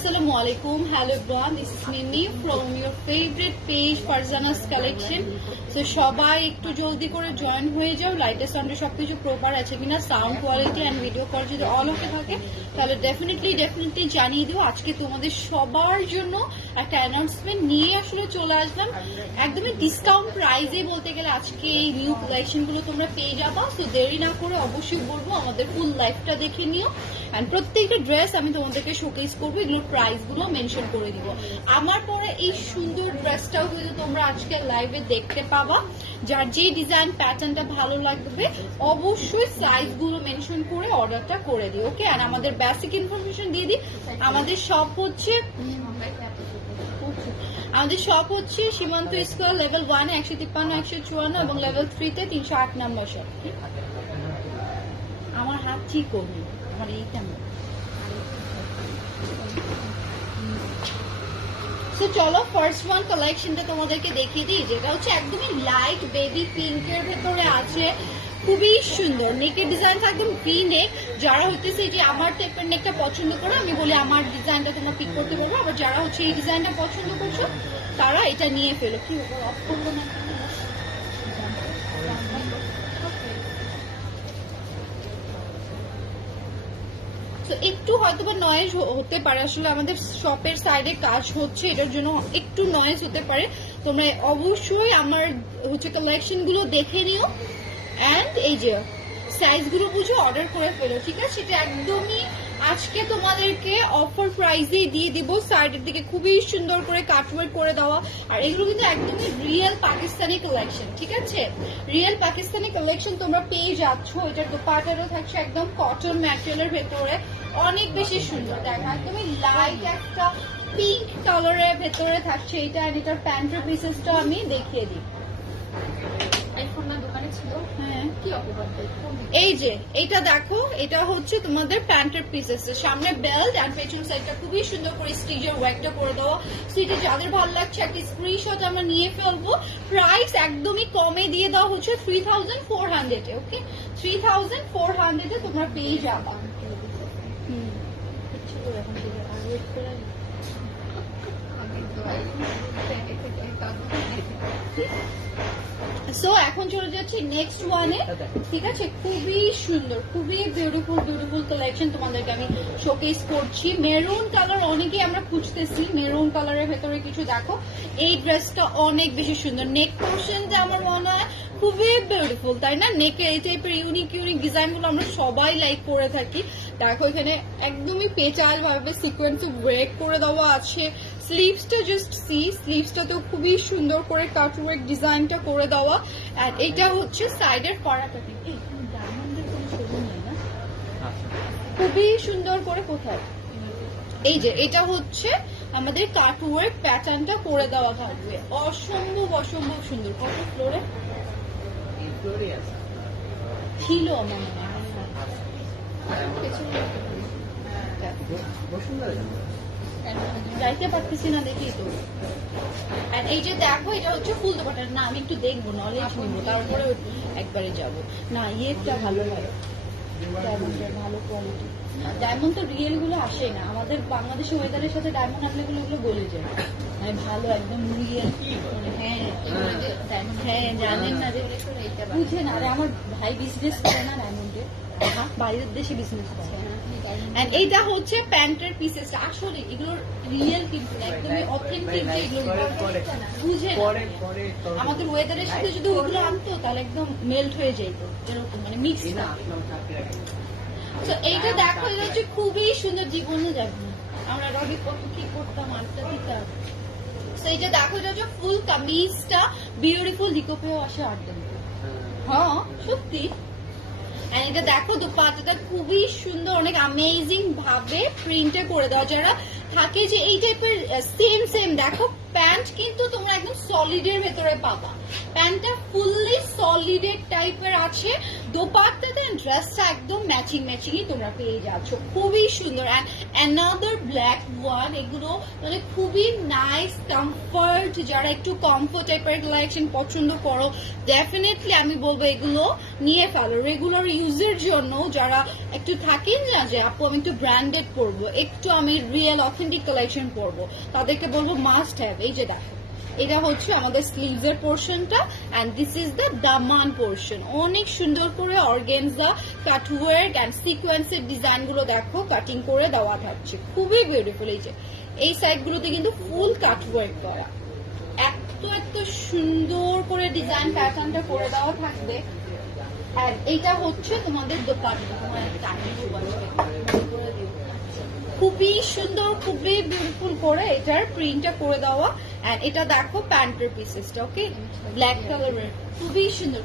Assalamu alaikum. Hello everyone. This is Mimi from your favorite page Farzana's collection. So সবাই একটু জলদি করে join হয়ে যাও। লাইটের সাউন্ডে সবকিছু প্রপার আছে কিনা, sound quality and video call যদি অল ওকে থাকে তাহলে ডেফিনেটলি জানিয়ে দিও। আজকে তোমাদের সবার জন্য একটা অ্যানাউন্সমেন্ট নিয়ে আসলে চলে আসলাম একদমই ডিসকাউন্ট প্রাইসে। বলতে গেলে আজকে এই নিউ কালেকশন গুলো তোমরা পেয়ে যাবা। তো দেরি না করে অবশ্যই বলবো আমাদের ফুল লাইফটা দেখে নিও। এন্ড প্রত্যেকটা ড্রেস আমি তোমাদেরকে শোকেস করবো, এগুলোর প্রাইস গুলো মেনশন করে দিব। আমার পরে এই সুন্দর ড্রেসটাও কিন্তু তোমরা আজকে লাইভে দেখতে পাবা। যার যে ডিজাইন প্যাটার্নটা ভালো লাগবে অবশ্যই সাইজ গুলো মেনশন করে অর্ডারটা করে দিও। ওকে, আর আমাদের বেসিক ইনফরমেশন দিয়ে দিই। আমাদের শপ হচ্ছে সীমান্ত স্কোয়ার লেভেল 1 153 154 এবং লেভেল 3 তে 308 নম্বর শপ। আমার হাত ঠিক করবি, আমার এইটা তো চলো ফার্স্ট ওয়ান কালেকশনটা তোমাদেরকে দেখিয়ে দিই, যেটা হচ্ছে একদমই লাইট বেবি পিঙ্কের ভেতরে আছে। খুবই সুন্দর নেকের ডিজাইন একদম ভি নেক। যারা হচ্ছে যে আমার টাইপের নেকটা পছন্দ করো আমি বলি আমার ডিজাইনটা তোমরা পিক করতে পারবো। আবার যারা হচ্ছে এই ডিজাইনটা পছন্দ করছো তারা এটা নিয়ে ফেলো। কি অফ করবো না, তো একটু হয়তো বা নয়েজ হতে পারে। আসলে আমাদের শপের সাইডে কাজ হচ্ছে, এটার জন্য একটু নয়েজ হতে পারে। তোমরা অবশ্যই আমার হচ্ছে কালেকশন গুলো দেখে নিও এন্ড এই যে সাইজ গুলো বুঝে অর্ডার করে ফেলো, ঠিক আছে? এটা একদমই আজকে তোমাদেরকে অফার প্রাইসেই দিয়ে দিব। সাইডের দিকে খুবই সুন্দর করে কাটওয়ার্ক করে দেওয়া। আর এগুলো কিন্তু একদমই রিয়েল পাকিস্তানি কালেকশন, ঠিক আছে? রিয়েল পাকিস্তানি কালেকশন তোমরা পেয়ে যাচ্ছ। এটার দোপাট্টারও থাকছে একদম কটন ম্যাটেরিয়ালের ভেতরে, অনেক বেশি সুন্দর। দেখো একদমই লাইট একটা পিঙ্ক কালারের ভেতরে থাকছে এটা। আর এটার প্যান্টের পিসেসটা আমি দেখিয়ে দিই। এই যে এটা দেখো, এটা হচ্ছে তোমাদের প্যান্টের পিসেস। সামনে বেল্ট আর পেছন সাইডটা খুবই সুন্দর করে স্টিচের ওয়ার্কটা করে দেওয়া। সেটা যাদের ভালো লাগছে একটা স্ক্রিনশট আমরা নিয়ে ফেলবো। প্রাইস একদমই কমে দিয়ে দেওয়া হচ্ছে 3400 এ। ওকে, 3400 এ তোমরা পেয়ে যাবা। সো এখন চলে যাচ্ছে নেক্সট ওয়ানে, ঠিক আছে? খুবই সুন্দর, খুবই বিউটিফুল কালেকশন তোমাদেরকে আমি শোকেস করছি। মেরুন কালার অনেকেই আমরা খুঁজতেছি, মেরুন কালারের ভেতরে কিছু দেখো। এই ড্রেসটা অনেক বেশি সুন্দর। নেক পোর্শনটা আমার মনে হয় খুবই বিউটিফুল, তাই না? নেকে এই টাইপের ইউনিক ডিজাইন গুলো আমরা সবাই লাইক করে থাকি। দেখো এখানে একদমই পেঁচাল ভাবে সিকোয়েন্স ব্রেক করে দেওয়া আছে। স্লিভসটা জাস্ট স্লিভসটাতেও খুবই সুন্দর করে কাটওয়ার্ক ডিজাইনটা করে দেওয়া। আর এটা হচ্ছে সাইডের করাটা খুবই সুন্দর করে। কোথায় এই যে এটা হচ্ছে আমাদের কাটওয়ার্ক প্যাটার্নটা করে দেওয়া থাকবে। অসম্ভব সুন্দর। কত ফ্লোরে ছিল আমার যাইতে পারতেছি না, দেখি তো। এই যে দেখো এটা হচ্ছে ফুল দোপাট্টা। না আমি একটু দেখবো, নলেজ নিবো, তারপরে একবারে যাব না। ইয়েটা ভালো হয়, ভালো কোয়ালিটি। ডায়মন্ড তো রিয়েল গুলো আসে না আমাদের বাংলাদেশের ওয়েদারের সাথে। ডায়মন্ড আনলে গুলো গলে যায়। ভালো একদম রিয়েল। হ্যাঁ জানেন না যে বুঝে না। আরে আমার ভাই বিজনেস করে না ডায়মন্ডে, বাইরের দেশে বিজনেস করে। এইটা হচ্ছে প্যান্টের পিসেস। আসলে এগুলোর রিয়েল কিন্তু একদমই অথেন্টিক। বুঝে আমাদের ওয়েদারের সাথে যদি ওগুলো আনতো তাহলে একদম মেল্ট হয়ে যেত, এরকম মানে মিক্স না। তো এইটা দেখো, এটা হচ্ছে খুবই সুন্দর। জীবনে যাবে না আমরা রবি কত কি করতাম আটটা দিতাম। এইটা দেখো, এটা হচ্ছে ফুল কামিজটা বিউটিফুল। লিকোপেও আসে আটটা দিতে। হ্যাঁ সত্যি। এটা দেখো দোপাট্টাটা খুবই সুন্দর, অনেক অ্যামেজিং ভাবে প্রিন্টে করে দেওয়া। যারা থাকে যে এই টাইপের সেম দেখো প্যান্ট কিন্তু তোমরা একদম সলিডের ভেতরে পাবা। প্যান্টটা ফুললি সলিডের টাইপের আছে। দোপাট্টাটা ড্রেসটা একদম ম্যাচিংই তোমরা পেয়ে যাচ্ছ। খুবই সুন্দর। Another black one. এগুলো মানে খুবই নাইস কমফর্ট। যারা একটু কমফর্ট টাইপের কালেকশন পছন্দ করো ডেফিনেটলি আমি বলবো এগুলো নিয়ে ফেলো রেগুলার ইউজের জন্য। যারা একটু থাকেন না যে আপু আমি একটু ব্র্যান্ডেড পরবো, একটু আমি রিয়েল অথেন্টিক কালেকশন পরবো, তাদেরকে বলবো মাস্ট হ্যাভ। এই যে দেখো এটা হচ্ছে আমাদের স্লিভস এর পোর্শনটা and this is the Daman portion. অনেক সুন্দর করে অর্গানজা কাটওয়ার্ক এন্ড সিকোয়েন্সের ডিজাইন গুলো দেখো কাটিং করে দেওয়া থাকছে, খুবই বিউটিফুল। এই যে এই সাইড গুলোতে কিন্তু ফুল কাটওয়ার্ক করা, এত এত সুন্দর করে ডিজাইন প্যাটার্নটা করে দেওয়া থাকবে। আর এইটা হচ্ছে তোমাদের দোপাট্টা, খুবই সুন্দর, খুবই বিউটিফুল করে এটার প্রিন্টটা করে দেওয়া। এন্ড এটা দেখো প্যান্টের পিসেসটা, ওকে ব্ল্যাক কালারের, খুবই সুন্দর।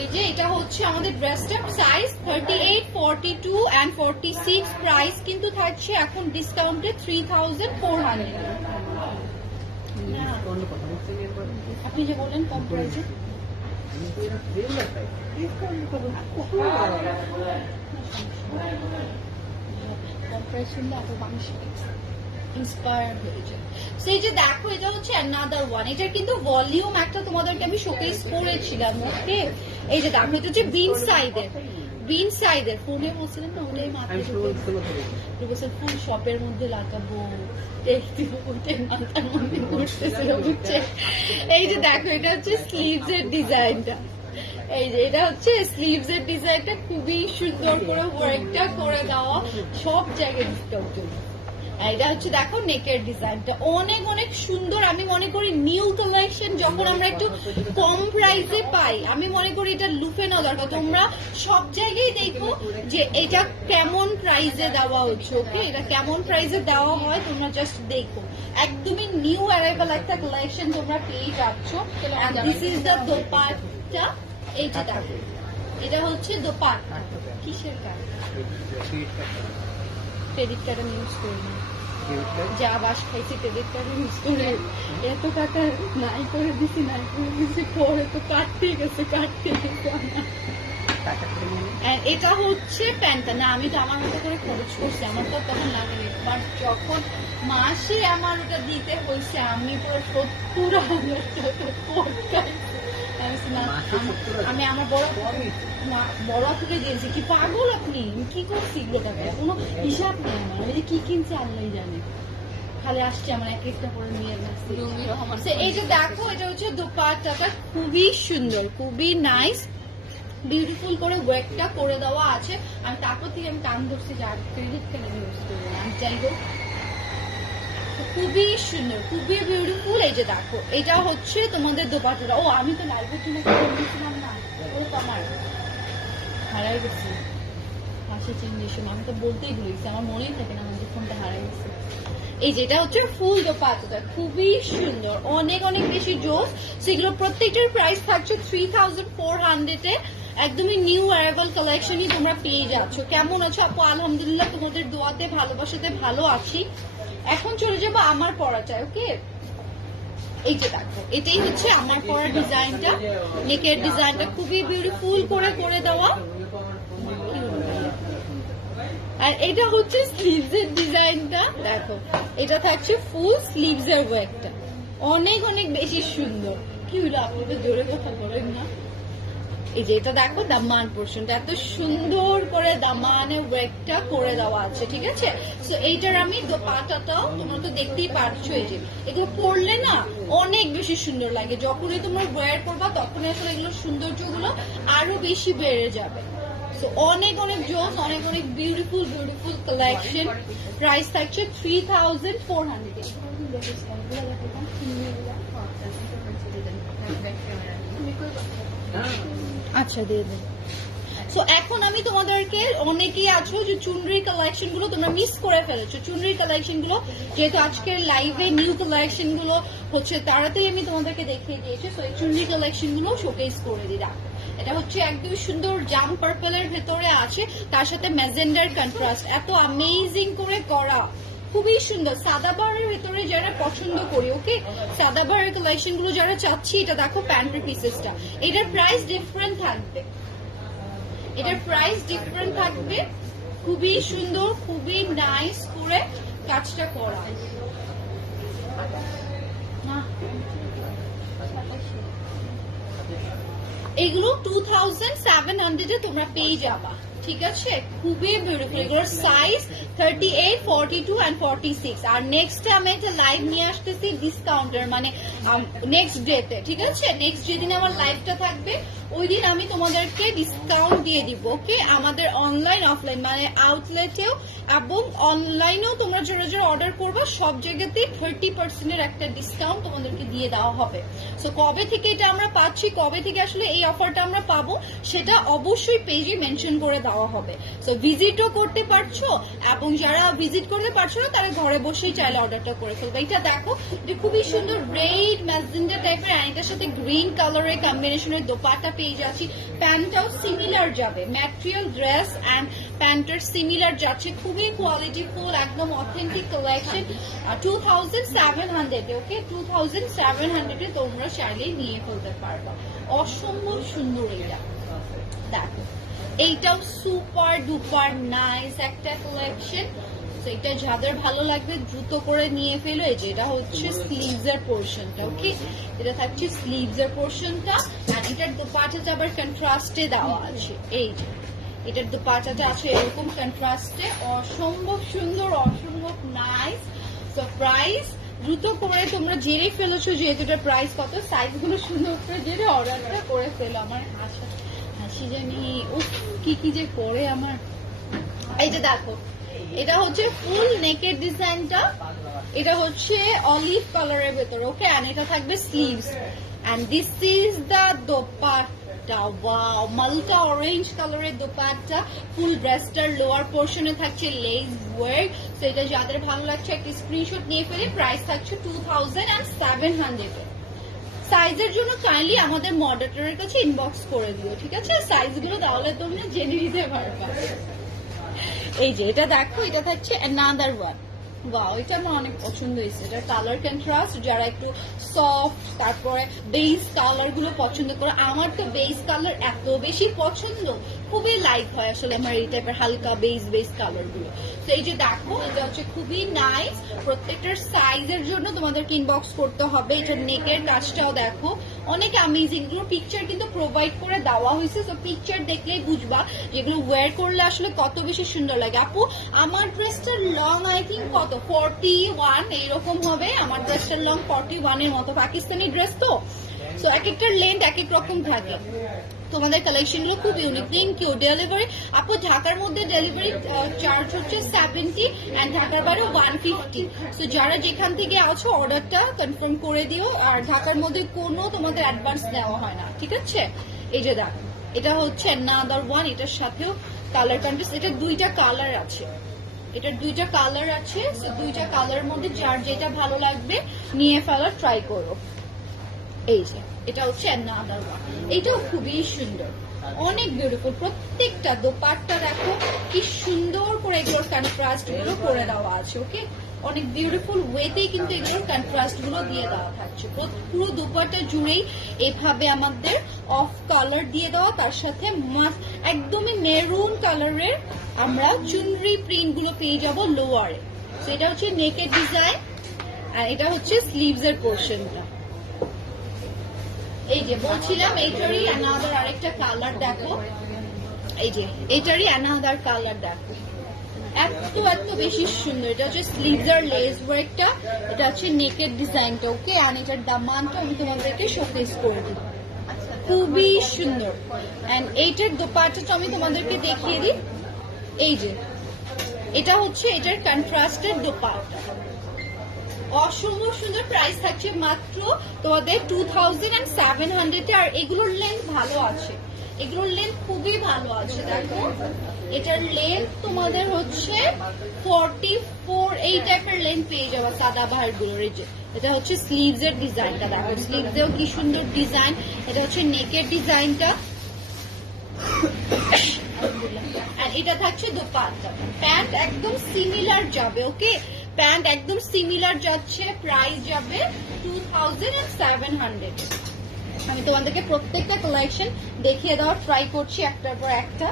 এই যে এটা হচ্ছে আমাদের ড্রেসটা, সাইজ 38, 42 এন্ড 46, প্রাইস কিন্তু থাকছে এখন ডিসকাউন্টে 3400। আপনি যে বললেন কম প্রাইসে, ইন্সপায়ার হয়ে যায়। সেই যে দেখো এটা হচ্ছে অ্যানাদার ওয়ান, এটার কিন্তু ভলিউম একটা তোমাদেরকে আমি শোকেস করেছিলাম, ওকে। এই যে দেখো এটা হচ্ছে বিন সাইডের, বিন সাইডের ফোনে বলছিলেন না, ওটাই মাথায় ফুল শপের মধ্যে লাগাবো, মাথার মধ্যে ঘুরতেছিল, বুঝছে। এই যে দেখো এটা হচ্ছে স্লিভস এর ডিজাইনটা, এই যে এটা হচ্ছে স্লিভস এর ডিজাইনটা, খুবই সুন্দর করে ওয়ার্কটা করে দেওয়া, সব জায়গায় ডিসকাউন্ট। এটা হচ্ছে দেখো নেকের ডিজাইনটা অনেক অনেক সুন্দর। আমি মনে করি নিউ কালেকশন যখন আমরা একটু কম প্রাইসে পাই, আমি মনে করি এটা লুফে নেওয়া দরকার। তোমরা সব জায়গায় দেখো যে এটা কেমন প্রাইসে দেওয়া হচ্ছে, ওকে, এটা কেমন প্রাইসে দেওয়া হয় তোমরা জাস্ট দেখো। একদমই নিউ অ্যারাইভাল একটা কালেকশন তোমরা পেয়ে যাচ্ছ। And this is the dupatta. এই যে দেখো এটা হচ্ছে দোপাট্টা, কিসের কাজ, ক্রেডিট কার্ড আমি ইউজ করি না, যা বাস খাইছি ক্রেডিট কার্ড ইউজ করে এত টাকা নাই করে দিছি, পরে তো কাটতে গেছে। এটা হচ্ছে প্যান্টটা না, আমি তো আমার মতো করে খরচ করছি, আমার তো তখন লাগে, বাট যখন মাসে আমার ওটা দিতে হয়েছে আমি পুরো 70,000 টাকা আমি আমার বড় থেকে দিয়েছি। কি পাগল আপনি, কি করছি এগুলো টাকা, কোনো হিসাব নেই আমার, আমি কি কিনছি আল্লাহ জানে, খালি আসছে আমার এক একটা করে নিয়ে যাচ্ছি। এই যে দেখো এটা হচ্ছে দোপাট্টাটা, খুবই সুন্দর, খুবই নাইস, বিউটিফুল করে ওয়ার্কটা করে দেওয়া আছে। আর তারপর থেকে আমি টান ধরছি যে আর ক্রেডিট কার্ড ইউজ করবো না, আমি যাই হোক খুবই সুন্দর, খুবই বিউটিফুল। এই যে দেখো এটা হচ্ছে তোমাদের দোপাট্টাটা। ও আমি তো লাইভের জন্য বলছিলাম না, ও তো আমার হারাই গেছি, পাশে চিন্তা, আমি তো বলতেই ভুলেছি, আমার মনেই থাকে না আমাদের ফোনটা হারাই গেছে। এই যেটা হচ্ছে ফুল দোপাট্টা, খুবই সুন্দর, অনেক অনেক বেশি জোস। সেগুলো প্রত্যেকটার প্রাইস থাকছে 3400 একদমই নিউ অ্যারাইভাল কালেকশনই তোমরা পেয়ে যাচ্ছ। কেমন আছো আপু? আলহামদুলিল্লাহ তোমাদের দোয়াতে ভালোবাসাতে ভালো আছি। এখন চলে যাবো আমার পরাটায়, ওকে। এই যে দেখো এটাই হচ্ছে আমার পরা ডিজাইনটা, নেকের ডিজাইনটা খুবই বিউটিফুল করে করে দেওয়া। আর এটা হচ্ছে স্লিভস এর ডিজাইনটা, দেখো এটা থাকছে ফুল স্লিভস এর ওয়ার্কটা, অনেক অনেক বেশি সুন্দর। কি হলো আপনি তো জোরে কথা বলেন না? এই যে এটা দেখো দামান পোর্শনটা এত সুন্দর করে দামানের ওয়ার্কটা করে দেওয়া আছে, ঠিক আছে। সো এইটার আমি দোপাট্টাটাও তোমরা তো দেখতেই পারছো, এই যে এগুলো পরলে না অনেক বেশি সুন্দর লাগে, যখনই তোমরা ওয়্যার করবা তখনই আসলে এগুলোর সৌন্দর্যগুলো আরো বেশি বেড়ে যাবে। সো অনেক অনেক জোস, অনেক অনেক বিউটিফুল বিউটিফুল কালেকশন। প্রাইস থাকছে 3400। আচ্ছা দিয়ে দেন। সো এখন আমি তোমাদেরকে, অনেকেই আছো যে চুনরির কালেকশন গুলো তোমরা মিস করে ফেলেছো, চুনরির কালেকশন গুলো যেহেতু আজকের লাইভে নিউ কালেকশন গুলো হচ্ছে তাড়াতাড়ি আমি তোমাদেরকে দেখিয়ে দিয়েছি। সো এই চুনরির কালেকশন গুলো শোকেস করে দিই। দেখো এটা হচ্ছে একদম সুন্দর জাম পার্পলের ভেতরে আছে, তার সাথে ম্যাজেন্ডার কন্ট্রাস্ট, এত অ্যামেজিং করে করা, খুবই সুন্দর। সাদাবাহারের ভেতরে যারা পছন্দ করি, ওকে, সাদাবাহারের কালেকশন গুলো যারা চাচ্ছি, এটা দেখো প্যান্টের পিসেসটা, এটার প্রাইস ডিফারেন্ট থাকবে, এটার প্রাইস ডিফারেন্ট থাকবে। খুবই সুন্দর, খুবই নাইস করে কাজটা করা। এগুলো 2700 এ তোমরা পেয়ে যাবা, ঠিক আছে? খুবই বিউটিফুল। এগুলোর সাইজ 38, 42 and 46। আর নেক্সট আমি একটা লাইভ নিয়ে আসতেছি ডিসকাউন্টের, মানে নেক্সট ডেতে, ঠিক আছে? নেক্সট যেদিন আমার লাইভটা থাকবে ওই দিন আমি তোমাদেরকে ডিসকাউন্ট দিয়ে দিব, ওকে? আমাদের অনলাইন অফলাইন মানে আউটলেটেও এবং অনলাইনেও তোমরা জোরে জোরে অর্ডার করবে, সব জায়গাতেই 30% একটা ডিসকাউন্ট তোমাদেরকে দিয়ে দেওয়া হবে। সো কবে থেকে এটা আমরা পাচ্ছি, কবে থেকে আসলে এই অফারটা আমরা পাবো, সেটা অবশ্যই পেজে মেনশন করে দেওয়া হবে। সো ভিজিটও করতে পারছো, এবং যারা ভিজিট করতে পারছো না তারা ঘরে বসেই চাইলে অর্ডারটা করে ফেলবে। এটা দেখো, এটা খুবই সুন্দর রেড ম্যাজেন্ডা টাইপের, আর এটার সাথে গ্রিন কালারের কম্বিনেশনের দোপাট্টা পেয়ে যাচ্ছি। প্যান্টটাও সিমিলার যাবে, ম্যাটেরিয়াল ড্রেস অ্যান্ড প্যান্টের সিমিলার যাচ্ছে। খুবই কোয়ালিটিফুল, একদম অথেন্টিক কালেকশন। 2700, ওকে? 2700 এ তোমরা চাইলেই নিয়ে ফেলতে পারবা। অসম্ভব সুন্দর এটা দেখো, এইটাও সুপার ডুপার নাইস একটা কালেকশন। এটা যাদের ভালো লাগবে দ্রুত করে নিয়ে ফেলো। এই যে এটা হচ্ছে স্লিভস এর পোর্শনটা, ওকে? এটা থাকছে স্লিভস এর পোর্শনটা, আর এটার দোপাট্টাটা আবার কন্ট্রাস্টে দেওয়া আছে। এই যে এটার দোপাট্টাটা আছে এরকম কন্ট্রাস্টে, অসম্ভব সুন্দর, অসম্ভব নাইস। সো প্রাইস দ্রুত করে তোমরা জেনে ফেলেছো যেহেতু এটার প্রাইস কত, সাইজগুলো সুন্দর করে জেনে অর্ডারটা করে ফেলো। আমার হাসি জানি উফ কি কি যে করে আমার। এই যে দেখো, এটা হচ্ছে ফুল নেকের ডিজাইনটা, এটা হচ্ছে অলিভ কালারের ভেতর, ওকে? এন্ড এটা থাকবে sleeves, and this is the dupatta. Wow, মালটা অরেঞ্জ কালারের দোপাট্টা। ফুল ড্রেসটার লোয়ার পোর্শনে থাকছে লেস ওয়ার্ক। তো এটা যাদের ভালো লাগছে একটা স্ক্রিনশট নিয়ে ফেলে। প্রাইস থাকছে 2700 এ। সাইজের জন্য কাইন্ডলি আমাদের মডারেটরের কাছে ইনবক্স করে দিও, ঠিক আছে? সাইজগুলো তাহলে তোমরা জেনে নিতে পারবা। এই যে এটা দেখো, এটা থাকছে অ্যানাদার ওয়ান। ওয়াও, এটা আমার অনেক পছন্দ হয়েছে। এটা কালার কন্ট্রাস্ট, যারা একটু সফট তারপরে বেস কালার গুলো পছন্দ করে, আমার তো বেস কালার এত বেশি পছন্দ, খুবই লাইক হয় আসলে আমার এই টাইপের হালকা বেস কালার গুলো। তো এই যে দেখো, এটা হচ্ছে খুবই নাইস। প্রত্যেকটার সাইজের জন্য তোমাদেরকে ইনবক্স করতে হবে। এটা নেকের কাজটাও দেখো, অনেক অ্যামেজিং। এগুলো পিকচার কিন্তু প্রোভাইড করে দেওয়া হয়েছে, তো পিকচার দেখলেই বুঝবা যেগুলো ওয়্যার করলে আসলে কত বেশি সুন্দর লাগে। আপু আমার ড্রেসটার লং আই থিঙ্ক কত 41 এইরকম হবে। আমার ড্রেসটার লং 41 এর মতো, পাকিস্তানি ড্রেস তো, সো এক একটার লেন্থ এক এক রকম থাকে। তোমাদের কালেকশন গুলো খুব ইউনিক। Thank you. ডেলিভারি আপু ঢাকার মধ্যে ডেলিভারি চার্জ হচ্ছে 70 এন্ড ঢাকার বাইরে 150। সো যারা যেখান থেকে আছো অর্ডারটা কনফার্ম করে দিও, আর ঢাকার মধ্যে কোনো তোমাদের অ্যাডভান্স দেওয়া হয় না, ঠিক আছে? এই যে দেখো, এটা হচ্ছে অ্যানাদার ওয়ান। এটার সাথেও কালার কন্ট্রাস্ট, এটা দুইটা কালার আছে, এটার দুইটা কালার আছে। সো দুইটা কালারের মধ্যে যার যেটা ভালো লাগবে নিয়ে ফেলার ট্রাই করো। এই যে এটা হচ্ছে অ্যানাদার ওয়ান, এটাও খুবই সুন্দর, অনেক বিউটিফুল। প্রত্যেকটা দোপাট্টা দেখো কি সুন্দর করে এগুলোর কন্ট্রাস্ট গুলো করে দেওয়া আছে, ওকে? অনেক বিউটিফুল ওয়েতেই কিন্তু এগুলোর কন্ট্রাস্ট গুলো দিয়ে দেওয়া থাকছে। পুরো দোপাট্টা জুড়েই এভাবে আমাদের অফ কালার দিয়ে দেওয়া, তার সাথে একদমই মেরুন কালারের আমরা চুনরি প্রিন্ট গুলো পেয়ে যাবো লোয়ারে। সেটা হচ্ছে নেকের ডিজাইন, আর এটা হচ্ছে স্লিভস এর পোর্শনটা। এই যে বলছিলাম এটারই অ্যানাদার আরেকটা কালার দেখো, এই যে এটারই অ্যানাদার কালার দেখো, এত বেশি সুন্দর। এটা হচ্ছে স্লিভস আর লেস ওয়ার্কটা, এটা হচ্ছে নেকের ডিজাইনটা, ওকে? আর এটার দামানটা আমি তোমাদেরকে শোকেস করে দিব, খুবই সুন্দর। এন্ড এইটার দোপাট্টাটা আমি তোমাদেরকে দেখিয়ে দিই। এই যে এটা হচ্ছে এটার কন্ট্রাস্টেড দোপাট্টা, অসম্ভব সুন্দর। প্রাইস থাকছে মাত্র তোমাদের 2700 এ। আর এগুলোর লেন্থ ভালো আছে, এগুলোর লেন্থ খুবই ভালো আছে। দেখো এটার লেন্থ তোমাদের হচ্ছে 44, এই টাইপের লেন্থ পেয়ে যাবে সাদাবাহার গুলোর। এই যে এটা হচ্ছে স্লিভস এর ডিজাইনটা দেখো, স্লিভসেও কি সুন্দর ডিজাইন। এটা হচ্ছে নেকের ডিজাইনটা, আর এটা থাকছে দোপাট্টা। প্যান্ট একদম সিমিলার যাবে, ওকে? প্যান্ট একদম সিমিলার যাচ্ছে। প্রাইস যাবে 2700। আমি তোমাদেরকে প্রত্যেকটা কালেকশন দেখিয়ে দেওয়ার ট্রাই করছি একটার পর একটা।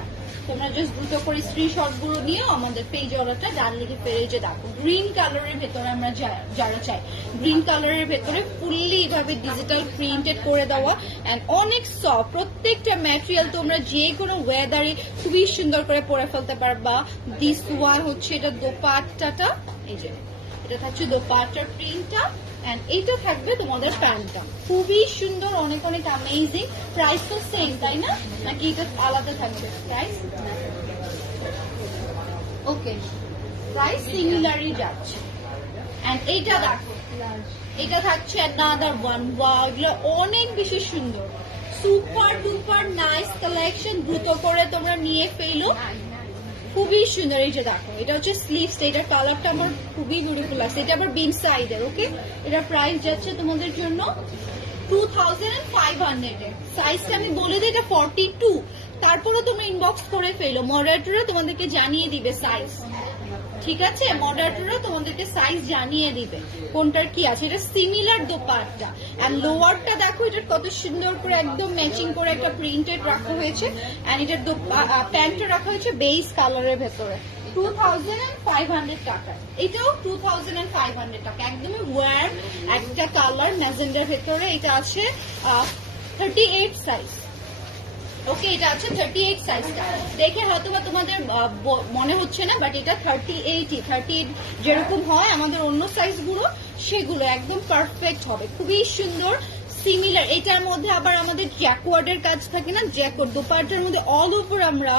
তোমরা জাস্ট দ্রুত করে স্ক্রিনশট গুলো নিয়েও আমাদের পেজ অর্ডারটা ডান লিখে ফেলে যে দেখো গ্রিন কালারের ভেতরে আমরা যারা চাই গ্রিন কালারের ভেতরে ফুললি এভাবে ডিজিটাল প্রিন্টেড করে দেওয়া এন্ড অনেক সফট, প্রত্যেকটা ম্যাটেরিয়াল তোমরা যে কোনো ওয়েদারে খুবই সুন্দর করে পরে ফেলতে পারবা। দিস ওয়ান হচ্ছে এটা দোপাট্টাটা, এই যে এটা থাকছে দোপাট্টার প্রিন্টটা এন্ড এইটা থাকবে তোমাদের প্যান্টটা, খুবই সুন্দর, অনেক অনেক অ্যামেজিং। প্রাইস তো সেম তাই না, নাকি এটা আলাদা থাকবে প্রাইস? ওকে, প্রাইস সিমিলারই যাচ্ছে। এন্ড এইটা দেখো, এটা থাকছে another one, ওয়াও এগুলো অনেক বেশি সুন্দর, সুপার ডুপার নাইস কালেকশন, দ্রুত করে তোমরা নিয়ে ফেলো, খুবই সুন্দর। এই যে দেখো এটা হচ্ছে স্লিভস, এটার কালারটা আমার খুবই বিউটিফুল লাগছে, এটা আবার বিন সাইডের। ওকে, এটা প্রাইস যাচ্ছে তোমাদের জন্য 2500 এর। সাইজটা আমি বলে দিই এটা 42, তারপরে তোমরা ইনবক্স করে ফেলো, মডারেটররা তোমাদেরকে জানিয়ে দিবে সাইজ, ঠিক আছে? মডারেটররা তোমাদেরকে সাইজ জানিয়ে দিবে কোনটার কি আছে। এটা সিমিলার দোপাট্টা এন্ড লোয়ারটা দেখো এটার কত সুন্দর করে একদম ম্যাচিং করে একটা প্রিন্টেড রাখা হয়েছে এন্ড এটার প্যান্টটা রাখা হয়েছে বেস কালারের ভেতরে 2500 টাকা। এটাও 2500 টাকা, একদমই ওয়ার একটা কালার ম্যাজেন্ডার ভেতরে। এটা আছে 38 সাইজ। ওকে, এটা আছে 38 সাইজটা, দেখে হয়তো বা তোমাদের মনে হচ্ছে না, বাট এটা 38 যেরকম হয় আমাদের অন্য সাইজগুলো সেগুলো একদম পারফেক্ট হবে, খুবই সুন্দর সিমিলার। এটার মধ্যে আবার আমাদের জ্যাকওয়ার্ডের কাজ থাকে না, জ্যাকওয়ার্ড দোপাট্টার মধ্যে অল ওভার আমরা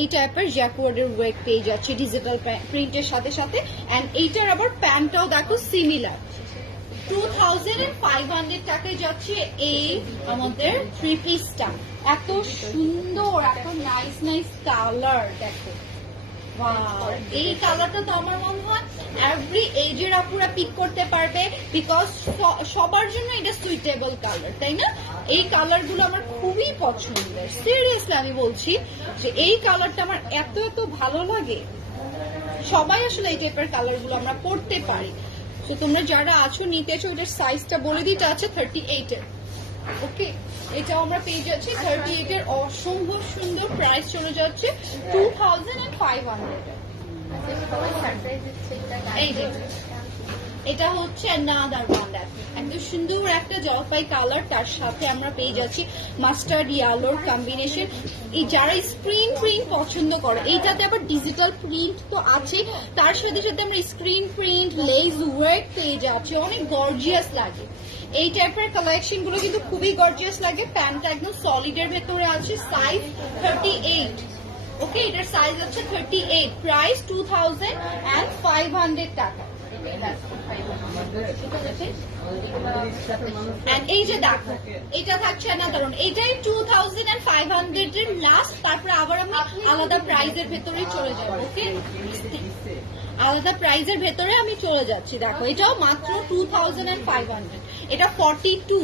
এই টাইপের জ্যাকওয়ার্ডের ওয়ার্ক পেয়ে যাচ্ছি ডিজিটাল প্রিন্টের সাথে সাথে। এন্ড এইটার আবার প্যান্টটাও দেখো সিমিলার, 2500 টাকায় যাচ্ছে এই আমাদের থ্রি পিসটা। এত সুন্দর, এত নাইস নাইস কালার দেখো, এই কালারটা তো আমার মনে হয় এভরি এজের আপুরা পিক করতে পারবে, বিকজ সবার জন্য এটা সুইটেবল কালার, তাই না? এই কালার গুলো আমার খুবই পছন্দের, সিরিয়াসলি আমি বলছি যে এই কালারটা আমার এত এত ভালো লাগে। সবাই আসলে এই টাইপের কালার গুলো আমরা পড়তে পারি। তো তোমরা যারা আছো নিতে চাও, এটার সাইজটা বলে দিই, এটা আছে 38 এর। ওকে, এটাও আমরা পেয়ে যাচ্ছি 38 এর, অসম্ভব সুন্দর। প্রাইস চলে যাচ্ছে 2500 এর। এই যে এটা হচ্ছে another one, একদম সুন্দর একটা জলপাই কালার, তার সাথে আমরা পেয়ে যাচ্ছি মাস্টার্ড ইয়েলোর কম্বিনেশন। এই যারা স্ক্রিন প্রিন্ট পছন্দ করো, এইটাতে আবার ডিজিটাল প্রিন্ট তো আছে, তার সাথে সাথে আমরা স্ক্রিন প্রিন্ট লেস ওয়ার্ক পেয়ে যাচ্ছি, অনেক গর্জিয়াস লাগে। এই টাইপের কালেকশন গুলো কিন্তু খুবই গর্জিয়াস লাগে। প্যান্টটা একদম সলিডের ভেতরে আছে, সাইজ 38। ওকে, এটার সাইজ হচ্ছে 38, প্রাইস 2500 টাকা। এই যে দেখো এটা থাকছে না, কারণ এটাই 2500 এর লাস্ট, তারপরে আবার আমি আলাদা প্রাইজের ভেতরে চলে যাবো। ওকে, আলাদা প্রাইজের ভেতরে আমি চলে যাচ্ছি। দেখো এটাও মাত্র 2500, এটা 42।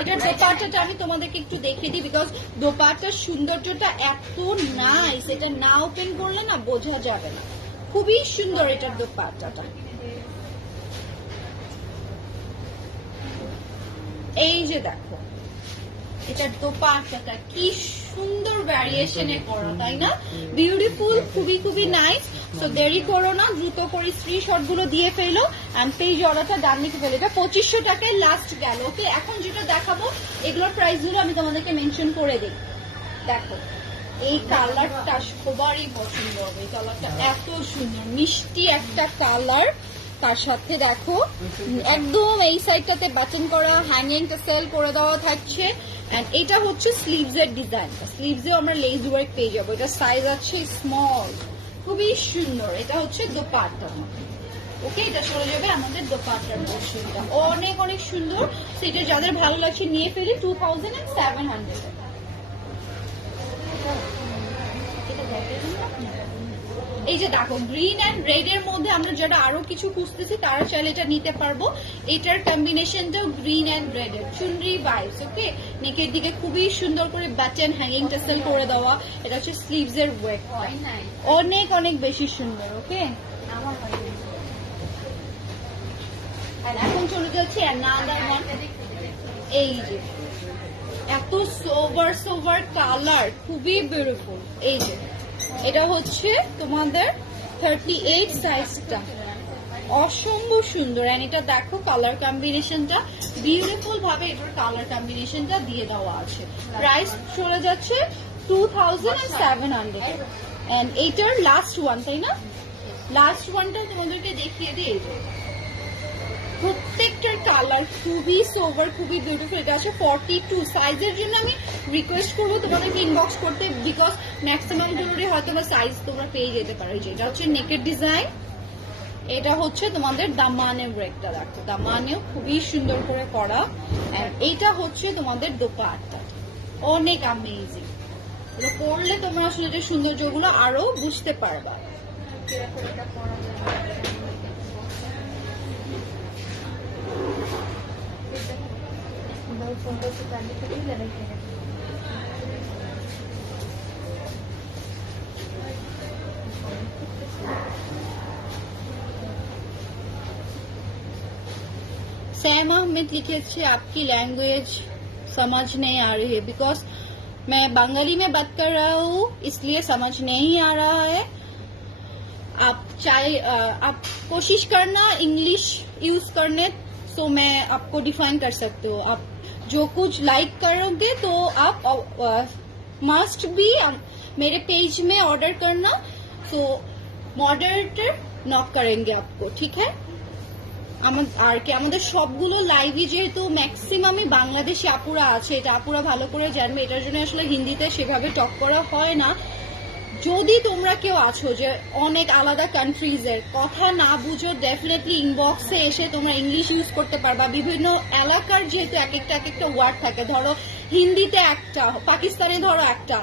এটার দোপাট্টাটা আমি তোমাদেরকে একটু দেখিয়ে দিই, বিকজ দোপাট্টার সৌন্দর্যটা এত নাইস, এটা না ওপেন করলে না বোঝা যাবে না, খুবই সুন্দর এটার দোপাট্টাটা। এই যে দেখো এটার দোপাট্টাটা কি সুন্দর ভ্যারিয়েশনে করা, তাই না? বিউটিফুল, খুবই খুবই নাইস। তো দেরি করো না, দ্রুত করে স্ক্রিনশট গুলো দিয়ে ফেলো এন্ড পেজ অর্ডারটা ডান লিখে ফেলো। এটা 2500 টাকায় লাস্ট গেল। ওকে, এখন যেটা দেখাবো এগুলোর প্রাইস গুলো আমি তোমাদেরকে মেনশন করে দিই। দেখো এই কালারটা সবারই পছন্দ হবে, এই কালারটা এত সুন্দর মিষ্টি একটা কালার। তার সাথে দেখো একদম এই সাইডটাতে বাটন করা হ্যাঙ্গিংটা সেল করে দেওয়া থাকছে। এন্ড এটা হচ্ছে স্লিভস এর ডিজাইন, স্লিভসেও আমরা লেস ওয়ার্ক পেয়ে যাবো। এটা সাইজ আছে স্মল, খুবই সুন্দর। এটা হচ্ছে দোপাট্টা। ওকে, এটা চলে যাবে আমাদের দোপাট্টার পোর্শনটা, অনেক অনেক সুন্দর। সেটা যাদের ভালো লাগছে নিয়ে ফেলি 2700। এই যে দেখো গ্রিন এন্ড রেড এর মধ্যে আমরা যারা আরো কিছু খুঁজতেছি তারা চাইলে এটা নিতে পারবো। এটার কম্বিনেশনটাও গ্রিন এন্ড রেড এর, চুনরি ভাইবস। ওকে, নেকের দিকে খুবই সুন্দর করে বাটন হ্যাঙ্গিং টাসেল করে দেওয়া। এটা হচ্ছে স্লিভস এর ওয়ার্ক, অনেক অনেক বেশি সুন্দর। ওকে, এখন চলে যাচ্ছে another one। এই যে এত সোভার সোভার কালার, খুবই বিউটিফুল। এই যে এটা হচ্ছে তোমাদের 38 সাইজটা, অসম্ভব সুন্দর। এন্ড এটা দেখো কালার কম্বিনেশনটা বিউটিফুল ভাবে এটার কালার কম্বিনেশনটা দিয়ে দেওয়া আছে। প্রাইস চলে যাচ্ছে 2700 এন্ড এইটার লাস্ট ওয়ান, তাই না? লাস্ট ওয়ানটা তোমাদেরকে দেখিয়ে দিই। প্রত্যেকটার কালার খুবই সোভার, খুবই বিউটিফুল। এটা আছে 42 সাইজের জন্য আমি রিকোয়েস্ট করবো তোমাদেরকে ইনবক্স করতে, বিকজ ম্যাক্সিমাম জরুরি হয়তো বা সাইজ তোমরা পেয়ে যেতে পারো। যেটা হচ্ছে নেকের ডিজাইন, এটা হচ্ছে তোমাদের দামানের ব্রেকটা, দেখো দামানেও খুবই সুন্দর করে করা। এইটা হচ্ছে তোমাদের দোপাট্টা, অনেক অ্যামেজিং। এটা পরলে তোমরা আসলে যে সৌন্দর্যগুলো আরো বুঝতে পারবা। सैम अहमद लिखे थे आपकी लैंग्वेज समझ नहीं आ रही है, बिकॉज मैं बंगाली में बात कर रहा हूँ इसलिए समझ नहीं आ रहा है। आप चाहे आप कोशिश करना इंग्लिश यूज करने, तो मैं आपको डिफाइन कर सकती हूँ। आप जो कुछ लाइक करोगे तो आप मस्ट भी मेरे पेज में ऑर्डर करना, तो मॉडरेटर नॉक करेंगे आपको, ठीक है? আর কি আমাদের সবগুলো লাইভই যেহেতু ম্যাক্সিমামই বাংলাদেশি আপুরা আছে, এটা আপুরা ভালো করে জানবে, এটার জন্য আসলে হিন্দিতে সেভাবে টক করা হয় না। যদি তোমরা কেউ আছো যে অনেক আলাদা কান্ট্রিজের কথা না বুঝো, ডেফিনেটলি ইনবক্সে এসে তোমরা ইংলিশ ইউজ করতে পারবা। বিভিন্ন এলাকার যেহেতু এক একটা ওয়ার্ড থাকে, ধরো হিন্দিতে একটা, পাকিস্তানে ধরো একটা,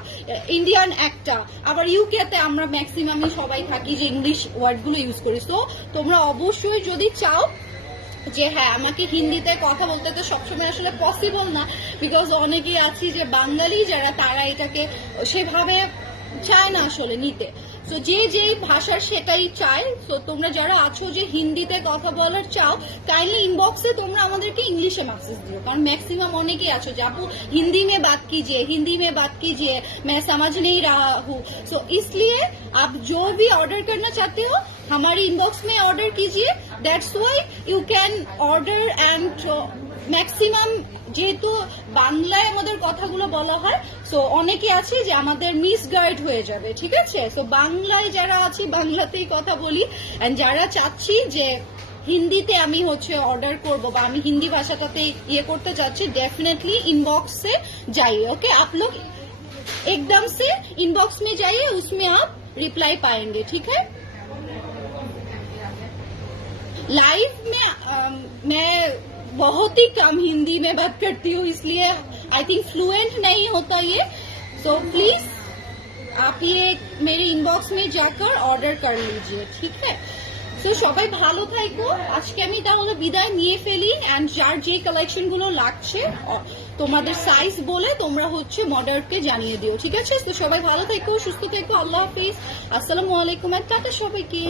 ইন্ডিয়ান একটা, আবার ইউকেতে আমরা ম্যাক্সিমামই সবাই থাকি যে ইংলিশ ওয়ার্ডগুলো ইউজ করি। তো তোমরা অবশ্যই যদি চাও যে হ্যাঁ আমাকে হিন্দিতে কথা বলতে, তো সবসময় আসলে পসিবল না, বিকজ অনেকেই আছি যে বাঙালি যারা, তারা এটাকে সেভাবে চায় না আসলে নিতে। তো যে যেই ভাষার সেটাই চায়। তো তোমরা যারা আছো যে হিন্দিতে কথা বলার চাও, কাইন্ডলি ইনবক্সে তোমরা আমাদেরকে ইংলিশে মেসেজ দিও, কারণ ম্যাক্সিমাম অনেকেই আছো যে আপু हिंदी में बात कीजिए मैं समझ नहीं रहा हूँ। सो इसलिए आप जो भी ऑर्डर करना चाहते हो हमारे इनबॉक्स में ऑर्डर कीजिए। That's why you can order and maximum যেহেতু বাংলায় আমাদের কথাগুলো বলা হয়, সো অনেকে আছে যে আমাদের মিসগাইড হয়ে যাবে, ঠিক আছে? সো বাংলায় যারা আছি বাংলাতেই কথা বলি, এন্ড যারা চাচ্ছি যে হিন্দিতে আমি হচ্ছে অর্ডার করব বা আমি হিন্দি ভাষাটাতে ইয়ে করতে চাচ্ছি, डेफिनेटली इनबॉक्स से जाइए। ओके, आप लोग एकदम से इनबॉक्स में जाइए, उसमें आप रिप्लाई पाएंगे, ठीक है? लाइव में मैं बहुत ही कम हिंदी में बात करती हूँ, इसलिए आई थिंक फ्लुएंट नहीं होता ये। तो प्लीज आप ये मेरे इनबॉक्स में जाकर ऑर्डर कर लीजिए, ठीक है? তো সবাই ভালো থাকো। আজকে আমি তাহলে বিদায় নিয়ে ফেলি, এন্ড যার যে কালেকশন গুলো লাগছে তোমাদের সাইজ বলে তোমরা হচ্ছে মডারকে জানিয়ে দিও, ঠিক আছে? তো সবাই ভালো থাকো, সুস্থ থাকো, আল্লাহ হাফিজ, আসসালামু আলাইকুম, আর টাটা সবাইকে।